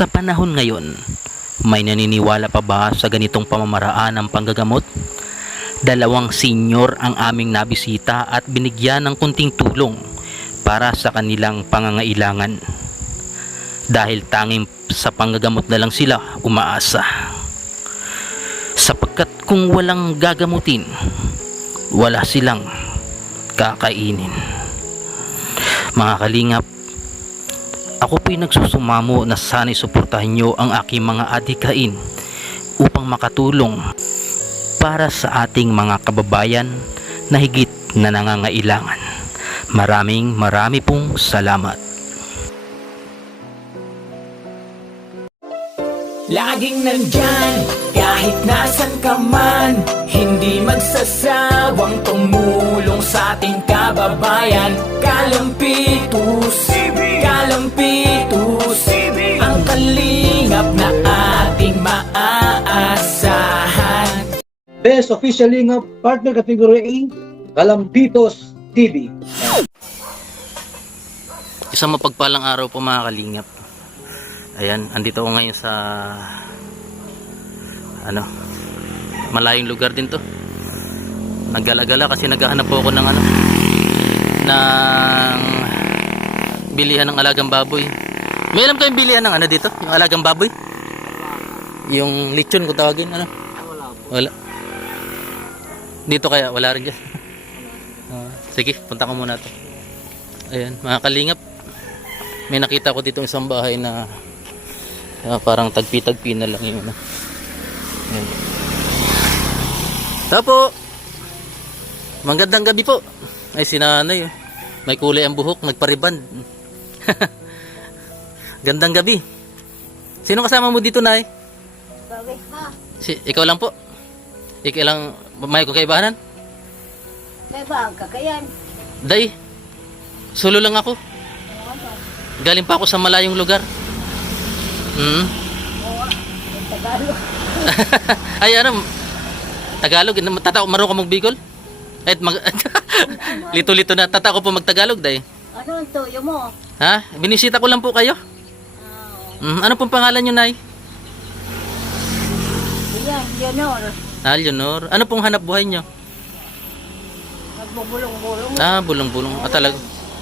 Sa panahon ngayon, may naniniwala pa ba sa ganitong pamamaraan ng panggagamot? Dalawang senyor ang aming nabisita at binigyan ng kunting tulong para sa kanilang pangangailangan. Dahil tanging sa panggagamot na lang sila umaasa. Sapagkat kung walang gagamutin, wala silang kakainin. Mga kalingap, ako po'y nagsusumamo na sana'y suportahan nyo ang aking mga adhikain upang makatulong para sa ating mga kababayan na higit na nangangailangan. Marami pong salamat. Laging nandyan, kahit nasan ka man, hindi magsasawang tumulong sa ating kababayan. Kalampitus, Kalampitus, ang kalingap na ating maaasahan. Best Official Lingap Partner Category A, Kalampitos TV. Isang mapagpalang araw po mga kalingap. Ayan, andito ako ngayon sa malayong lugar din to. Naggala-gala kasi naghahanap po ako ng ng bilihan ng alagang baboy. May alam kayong bilihan ng dito? Yung alagang baboy? Yung lechon kung tawagin, Wala. Dito kaya wala rin dyan. Sige, punta ko muna to. Ayan, mga kalingap. May nakita ko dito isang bahay na parang tagpi-tagpi na lang yun. Ayan. Tapo. Magandang gabi po. Ay si nanay, may kulay ang buhok, nagpariband. Gandang gabi. Sino kasama mo dito, nay? Ikaw lang po. Ikaw lang, may kakaibahanan? Kaya kakayan. Day, solo lang ako. Galing pa ako sa malayong lugar. Tagalog. Ay Tagalog, marunong ka mag-Bicol? Lito-lito na, tatako po mag-Tagalog, day. Ano ang tuyo mo? Ha? Binisita ko lang po kayo. Ano pong pangalan nyo, nay? Yan, Leonor. Leonor. Ano pong hanap buhay nyo? Nagbubulong-bulong. Bulong-bulong. Talaga.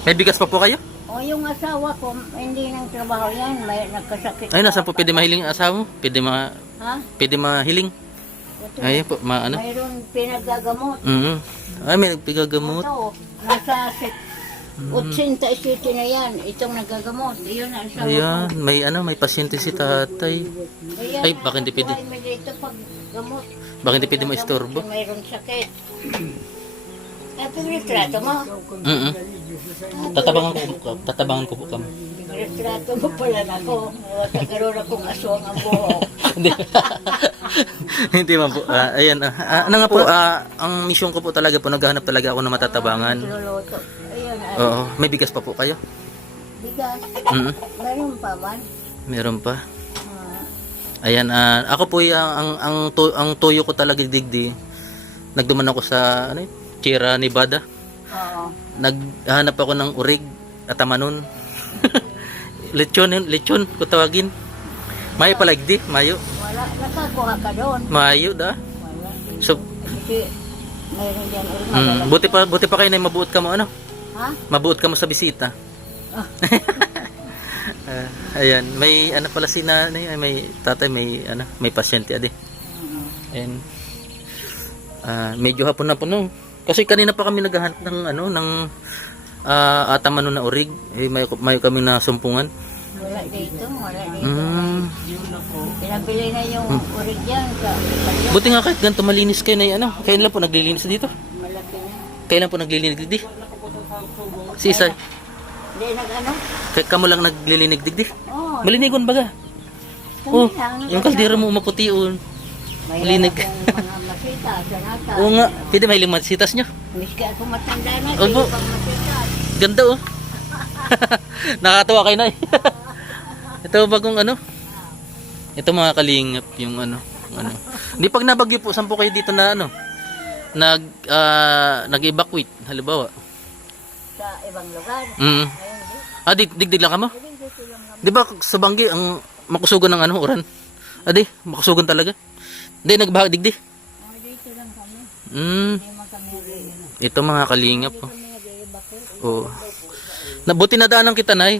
May bigas pa po kayo? O yung asawa ko, hindi nang trabaho yan. May nagkasakit. Ay, nasa po pwede mahiling ang asawa mo? Ha? Pwede mahiling? Ito, Ay, po, mayroon pinagagamot. Ay, may nagpigagamot. Ito, nasa 87 na yan. Itong nagagamot. Iyon ang asawa Ayan, ko. may pasyente si tatay. Ayan, Ay, baka hindi pwede. buhay mo dito pag gamot. Baka hindi pwede maistorbo. Mayroong sakit. At retrato mo. Tatabangan ko po kami. Retrato mo pala na ko. Tagaroon akong aswang ang buhok. Hindi. Hindi man po. Ayan. Ano nga po, ang mission ko po talaga po, naghahanap talaga ako ng matatabangan. Luluto. Ayun, Oo. May bigas pa po kayo? bigas. Mayroon pa man. Meron pa. Ayan. Ako po, ang tuyo ko talaga digdi. Nagduman ako sa, Sierra Nevada. Oo. Naghanap ako ng urig at tamanon. lechon kung tawagin. Mayo pala di, mayo. Wala. Nakakuha ka doon. Mayo da. Wala. So, Kasi mayroon dyan ulit. buti pa kayo na mabuot ka mo Ha? Mabuot ka mo sa bisita. Ayan, may pala si nanay, may tatay, may pasyente ade. And medyo hapon na po no. Kasi kanina pa kami naghahanap ng atamanon na urig. May kami na sumpungan. Wala dito. Pinabili na yung urig dyan. Buti nga kahit ganito malinis kayo na kailan po naglilinis dito? Malaki na. Kailan po naglilinis digdi? Si Isay. Hindi Kamo lang naglilinig digdi? Oo. Malinigon baga. Yung kaldero mo maputi malinig. Mga masita. Sanata. Oo nga, pwede mahiling masitas nyo. Miski ako matanda na. Opo. Ibang masita. Ganda Nakakatawa kayo na Ito bagong Ito mga kalingap yung Hindi pag nabagyo po, saan po kayo dito na nag-evacuate halimbawa? Sa ibang lugar. Digdig lang ka mo? Di ba sa Banggi ang makusugan ng ano, uran. Adi, makusugan talaga. Hindi, nagbahag digdi. Dito lang kami. Hmm. Hindi man kami nag-iiba. Ito mga kalingap. Oh. Kami nag-iibakit. Oo. Nabuti na daanan kita, Nay.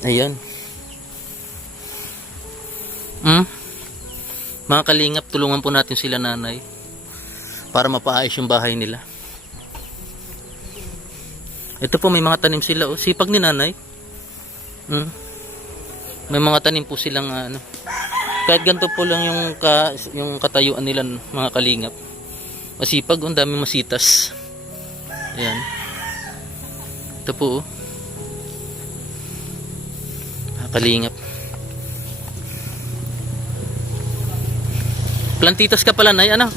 Ayan. Mga kalingap, tulungan po natin sila, Nanay, para mapaayos yung bahay nila. Ito po, may mga tanim sila. Oh. Sipag ni Nanay. May mga tanim po silang ano. Kahit ganito po lang yung katayuan nila, mga kalingap. Masipag, ang daming masitas. Ayan. Ito po, oh. Mga kalingap. Plantitas ka pala, Nay, ano?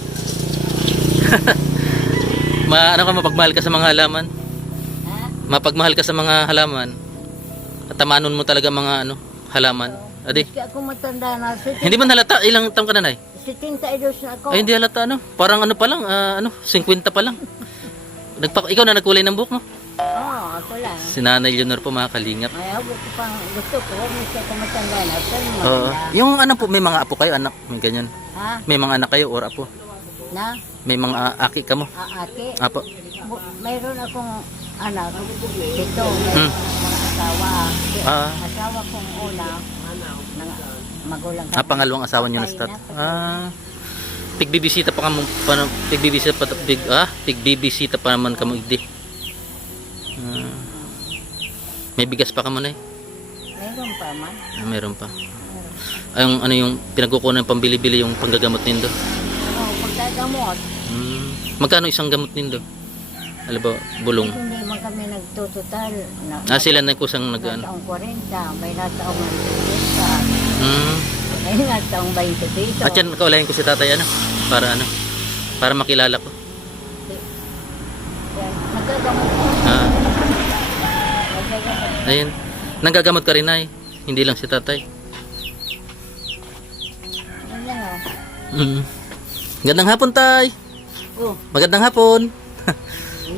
Ano ka, mapagmahal ka sa mga halaman? Ha? Mapagmahal ka sa mga halaman. At tamanon mo talaga mga ano, halaman. Adi. Kaya ako matanda na. Hindi man halata, ilang taon ka na, Nay? 72 na ako. Ay, hindi halata, ano? Parang ano pa lang, 50 pa lang. Ikaw na nagkulay ng buhok mo? Oo, ako lang. Si Nanay Leonor po, mga kalingap. Ay, ako pang gusto ko. Huwag siya ko matanda na. Pero Oo. Yung ano po, may mga apo kayo, anak, may ganyan. Ha? May mga anak kayo or apo. Na? May mga aki ka mo. Ate? Apo. Mayroon akong anak. Ito. Hmm. Mga asawa. Ah, Asawa kong una. Magulang ka. pangalawang asawa niyo na start. Pigbibisita pa kamo, pigbibisita pa naman kamo igdi. May bigas pa kamo, Nay? Mayroon pa man. Meron pa. Ay, yung ano yung pinagkukunan pambili-bili yung panggagamot nindo. Oo, pagkagamot. Magkano isang gamot nindo? Alam ba, bulong. Hindi man kami nagtututal. Na, Sila na kusang nag-ano. Nataong 40, may nataong 90, may nataong 20 peso. At yan, kaulayan ko si tatay, ano? Para makilala ko. Yan, nagagamot ko. Ah, Nagagamot. ayun. Nanggagamot ka rin, Nay. Hindi lang si tatay. Yan lang Magandang hapon, tay. oh. Magandang hapon.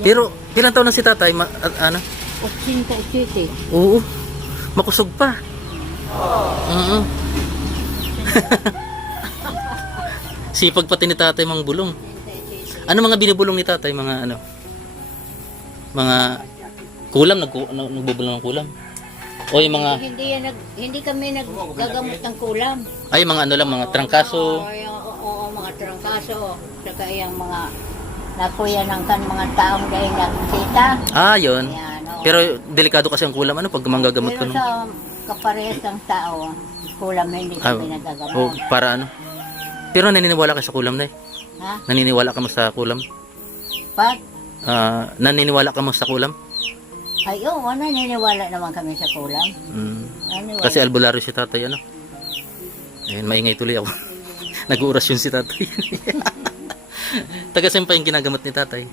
Pero, ilang taon na si tatay? Ano? 87. Oo. Makusog pa. Oo. Sipag pati ni tatay mga bulong. Ano mga binubulong ni tatay? Mga ano? Mga kulam? Nagbubulong ng kulam? O yung mga, Hindi kami naggagamot ng kulam. ay mga ano lang, mga trangkaso. Oo, mga trangkaso. Saka yung mga nakuya ng mga taong dahil nakikita. Ah, yun. Ayan, oo. Pero delikado kasi ang kulam. Ano pag manggagamot ka Pero nung? sa kaparehas ng tao, kulam na hindi kami nagagamot. O para ano? Pero naniniwala ka sa kulam, Nay? Ha? Naniniwala ka mo sa kulam? Pag? Naniniwala ka mo sa kulam? Ay, oo, naniniwala naman kami sa kulam. Naniniwala. Kasi albularyo si tatay, ano? Ayun, maingay tuloy ako. Nag-uurasyon si tatay. Taga-saan pa yung ginagamot ni tatay?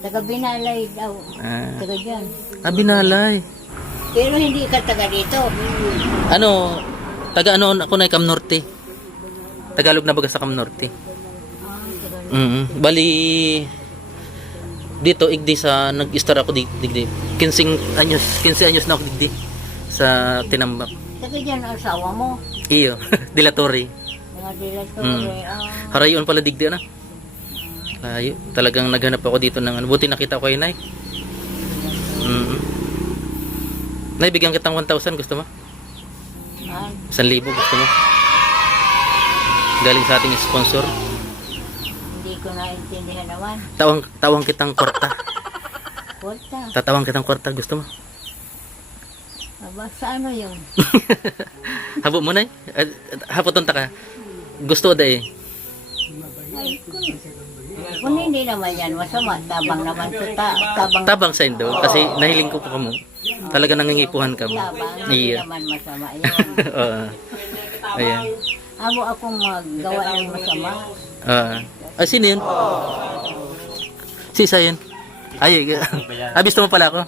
Taga Binalay daw. Ah, Taga dyan. Binalay. Pero hindi ka taga dito. Ano, taga ano ako na Cam Norte. Tagalog na baga sa Cam Norte. Taga Bali dito igdi sa nag-start ako digdi. 15 anyos na ako digdi sa Tinambak. Taga dyan ang asawa mo. Iyo, dilatory. Mga dilatore. Harayon pala digdi na. Talagang naghanap ako dito ng ano. Buti nakita ko kay Nay. Nay, bigyan kitang 1,000, gusto mo? 1,000 gusto mo? Galing sa ating sponsor. Hindi ko naintindihan naman. Tawang kitang kwarta. Puta. Tatawang kitang kwarta, gusto mo? Aba, sa ano yun? Habo mo, Nay? Hapoton ta ka. Gusto da eh. Ay, kung hindi naman yan masama, tabang naman sa tabang. Tabang sa indo. Kasi nahiling ko pa mo. Talaga nangingipuhan ka mo. Tabang, hindi Iya. naman masama yun. Oo. Ayan. Amo akong maggawa ng masama. Sino yun? Si Isa yun? Ay, gusto mo pala ako?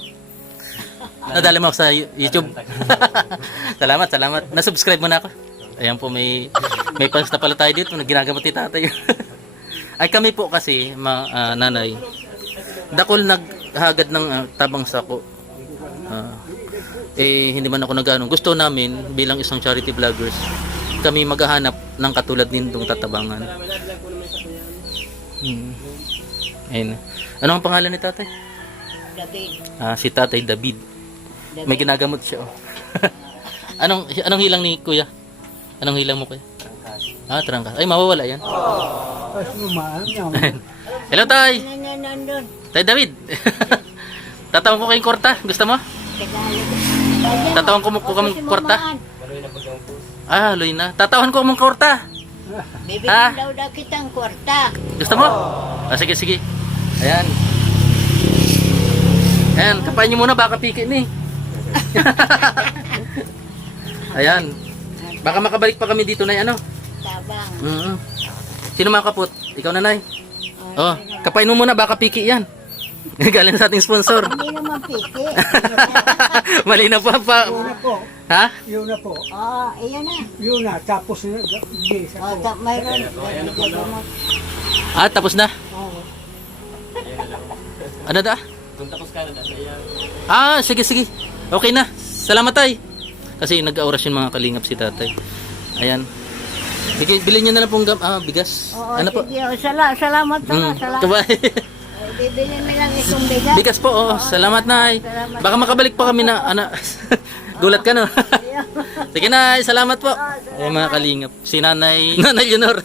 Nadali mo ako sa YouTube. Salamat. Nasubscribe mo na ako. Ayan po, may fans na pala tayo dito na ginagamot ni tatay. Ay kami po kasi, nanay, dakol naghagad ng tabang sako. eh hindi man ako nagano. Gusto namin bilang isang charity vloggers, kami maghahanap ng katulad nitong Tatabangan. Ayun. Ano ang pangalan ni tatay? David. Si Tatay David. David. May ginagamot siya. Oh. anong hilang ni kuya? Anong hilang mo kuya? Trangkas. Ay, mawawala yan. Hello tay. Nandun. Tay David. Tatawan ko kayong korta. Gusto mo? Tagalog. Tatawan ko kamong korta. Loy na. Tatawan ko kamong korta. Bibigyan daw kitang kwarta. Gusto mo? Sige, sige. Ayan. Ayan, kapain nyo muna, baka piki ni. Ayan. Baka makabalik pa kami dito, Nay, ano? Tabang. Sino makaput? Ikaw, Nanay? Oh, kapain mo muna, baka piki yan. Galing sa ating sponsor. Hindi naman piki. Mali na pa. Yun na po. Ha? Yun na po. Iyan na. Yun na. Tapos hindi sa po. Mayroon. Tapos na? Ano da? Sige, sige. Okay na. Salamat tay. Kasi nag-auras yung mga kalingap si tatay. Ayan. Bilhin nyo na lang pong bigas. Oo, Ano po? sige. Salamat salamat. Kabay. Bibili mo lang itong bigas. Bigas po, salamat nay. Salamat. Baka makabalik pa kami na, gulat ka no. Sige nay, salamat po. Ay mga kalingap. Si Nanay Leonor.